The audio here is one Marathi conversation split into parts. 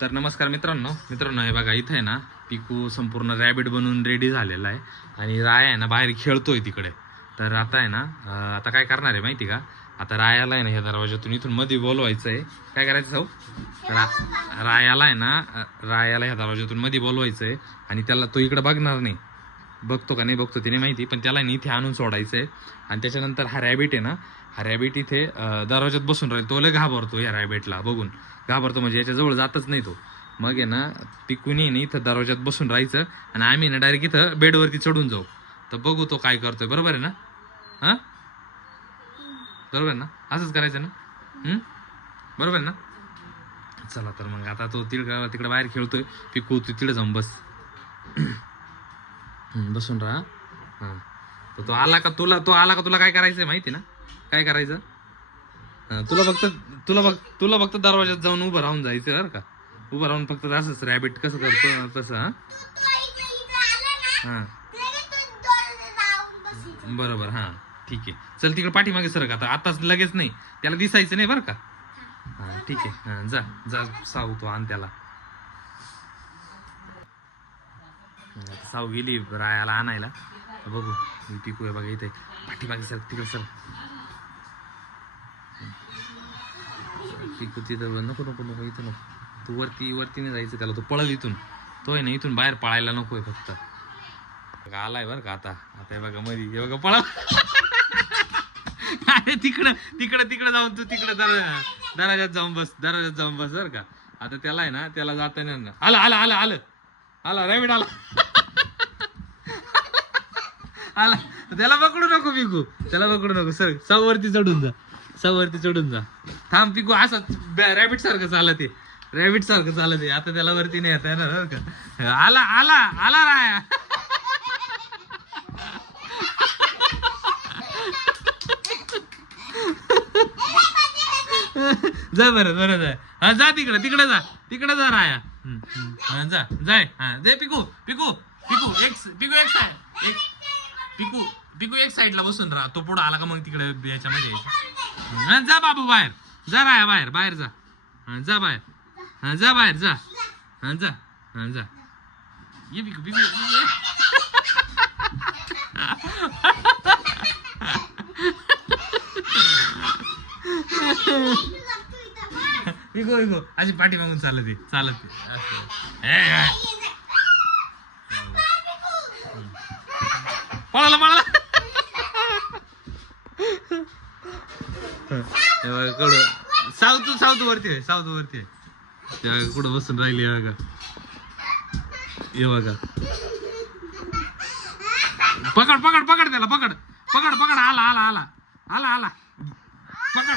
तर नमस्कार मित्रांनो हे बघा इथे आहे ना पिकू संपूर्ण रॅबिट बनवून रेडी झालेला आहे आणि राया आहे ना बाहेर खेळतोय तिकडे. तर आता आहे ना आता काय करणार आहे माहिती का, आता रायाला आहे ना ह्या दरवाजातून इथून मध्ये बोलवायचं आहे. काय करायचं भाऊ? रायाला आहे ना रायाला ह्या दरवाजातून मध्ये बोलवायचं आहे आणि त्याला तो इकडे बघणार नाही, बघतो का नाही बघतो तिने माहिती, पण त्याला इथे आणून सोडायचं आहे. आणि त्याच्यानंतर हा रॅबिट आहे ना, हा रॅबिट इथे दरवाजात बसून राहील. तो लय घाबरतो या रॅबिटला बघून, घाबरतो म्हणजे याच्याजवळ जातच नाही तो. मग आहे ना पिकूनी नाही इथं दरवाजात बसून राहायचं आणि आम्ही ना डायरेक्ट इथं बेडवरती चढून जाऊ. तर बघू तो काय करतोय. बरोबर आहे ना? हां बरोबर आहे ना, असंच करायचं ना? बरोबर आहे ना? चला तर मग आता तो तिकडे बाहेर खेळतोय. पिकू तू तिकडे जाऊन बस, बसून राहा. हां तर तो आला का तुला काय करायचंय माहिती ना? काय करायचं? तुला फक्त दरवाजात जाऊन उभं राहून जायचं बरं का. उभं राहून फक्त असंच रॅबिट कसं करतो तसं. हां बरोबर. हां ठीक आहे, चल तिकडे पाठीमागे सरक. आताच लगेच नाही, त्याला दिसायचं नाही बरं का. हां ठीक आहे. हां जा जा साऊ तो आण त्याला. साऊ गेली रायाला आणायला. बघू पिकू आहे बघा इथे पाठीमागे सर, तिकडे सर. पिकू तिथं नको नको नको इथं नको. तू वरती नाही जायचं त्याला, तो पळल इथून. तो आहे ना इथून बाहेर पळायला नकोय फक्त. आलाय बरं का आता. आता हे बघा मध्ये, हे बघा पळा. अरे तिकडं तिकडं तिकडं जाऊन तू तिकडं दरवाजात जाऊन बस बरं का. आता त्याला आहे ना, त्याला जाता नाही ना. आला आला आला आलं आला रॅबिट आला. आला. त्याला पकडू नको पिकू, त्याला पकडू नको. सर सवरती चढून जा, सवरती चढून जा. थांब पिकू असं रॅबिट सारखं चालत आहे, रॅबिट सारखं चालत आहे. आता त्याला वरती नाही येता येणार बरं का. आला आला आला राया. जा बरं जा. हा जा तिकडे जा राया. जा जाय. हा जाय पिकू पिकू पिकू एक साईड पिकू एक साईडला बसून राहा. तो पुढे आला का मग तिकडे याच्यामध्ये यायचं. जा बाबू बाहेर जा, राया बाहेर जा. हा जा बाहेर. हा जा बाहेर जा. हा जा. हा जा. ये पिकू पिकू अशी पाठी मागून चालत पळाला सावतू वरती आहे. त्या कुठं बसून राहिली बघा. हे बघा पकड त्याला, पकड. आला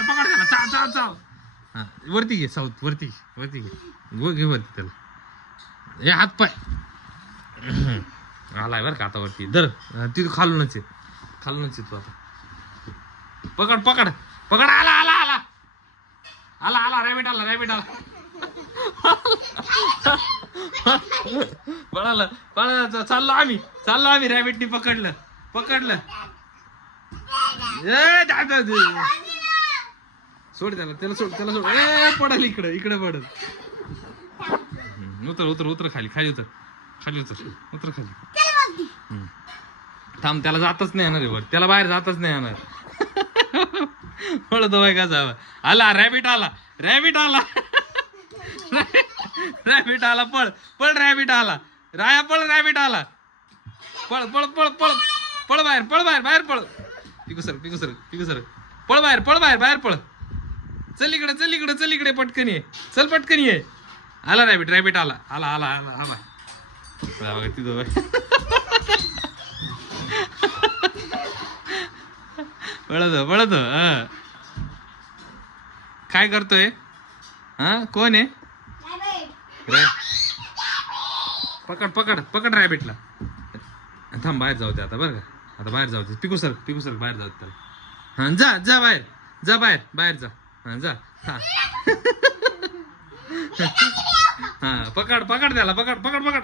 पकड त्याला. चाव. हा वरती घे साऊथ, वरती घे वरती त्याला. हे हात पाय. आलाय बरं का आता वरती. दर तिथं खालूनच आहे तू आता. पकड. आला रॅबिट आला. पळाला चाललो आम्ही रॅबिटनी पकडलं. सोड त्याला सोड. पडल इकडे पडल. उतर खाली उतर खाली. थांब, त्याला जातच नाही येणार वर, त्याला बाहेर जातच नाही येणार. पळतो बाय का जावा. आला रॅबिट आला. पळ रॅबिट आला. राया पळ, रॅबिट आला. पळ बाहेर पळ. पिकू सर पळ बाहेर पळ. चल इकडे पटकन ये. आला रॅबिट आला. तिथं पळत. काय करतोय? हा कोण आहे? पकड रॅबिटला. थांब बाहेर जाऊ दे आता बरं का. आता बाहेर जाऊ दे. पिकू सर बाहेर जाऊ दे त्याला. हा जा बाहेर जा. हा जा. हा पकड त्याला. पकड.